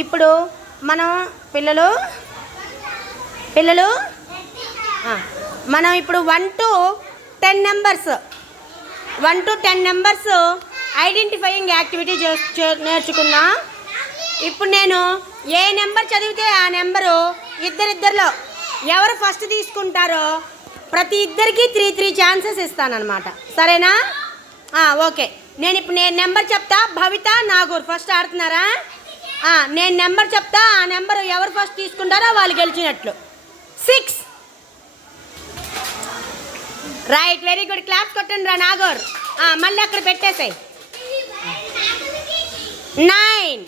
ఇప్పుడు మనం పిల్లలు మనం ఇప్పుడు 1 to 10 నెంబర్స్ ఐడెంటిఫైయింగ్ యాక్టివిటీ నేర్చుకున్నా. ఇప్పుడు నేను ఏ నెంబర్ చదివితే ఆ నెంబరు ఇద్దరిలో ఎవరు ఫస్ట్ తీసుకుంటారో ప్రతి ఇద్దరికి 3 ఛాన్సెస్ ఇస్తానన్నమాట. సరేనా? ఓకే. నేను నెంబర్ చెప్తా. భవిత, నాగూర్ ఫస్ట్ ఆడుతున్నారా? నేను నెంబర్ చెప్తా. ఆ నెంబర్ ఎవరు ఫస్ట్ తీసుకుంటారో వాళ్ళు గెలిచినట్లు. 6. Right, very good. క్లాప్స్ కొట్టండి రా నాగూర్. మళ్ళీ అక్కడ పెట్టేసాయి. 9.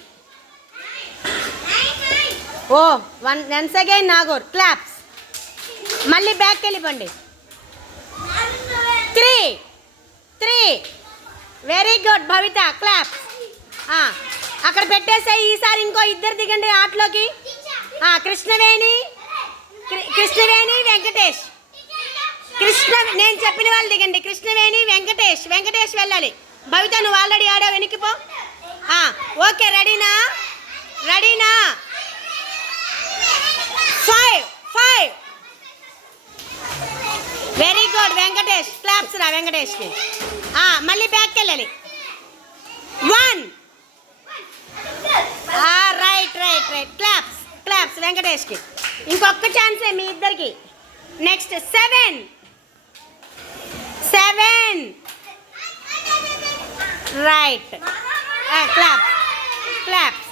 Once again Nagur. క్లాప్స్. మళ్ళీ బ్యాక్కి వెళ్ళిపోండి. 3. Very good Bhavitha. క్లాప్స్. అక్కడ పెట్టేసాయి. ఈసారి ఇంకో ఇద్దరు దిగండి ఆటలోకి. కృష్ణవేణి, వెంకటేష్. నేను చెప్పిన వాళ్ళు దిగండి. కృష్ణవేణి, వెంకటేష్ వెళ్ళాలి. భవిత నువ్వు ఆల్రెడీ ఆడావు, వెనక్కిపో. ఓకే, రెడీనా? 5. Very good Venkatesh. క్లాప్స్ రా వెంకటేష్కి. మళ్ళీ బ్యాక్కి వెళ్ళాలి. 1. రైట్. క్లాప్స్ వెంకటేష్కి. ఇంకొక ఛాన్సే మీ ఇద్దరికి. నెక్స్ట్ 7. రైట్. క్లాప్స్.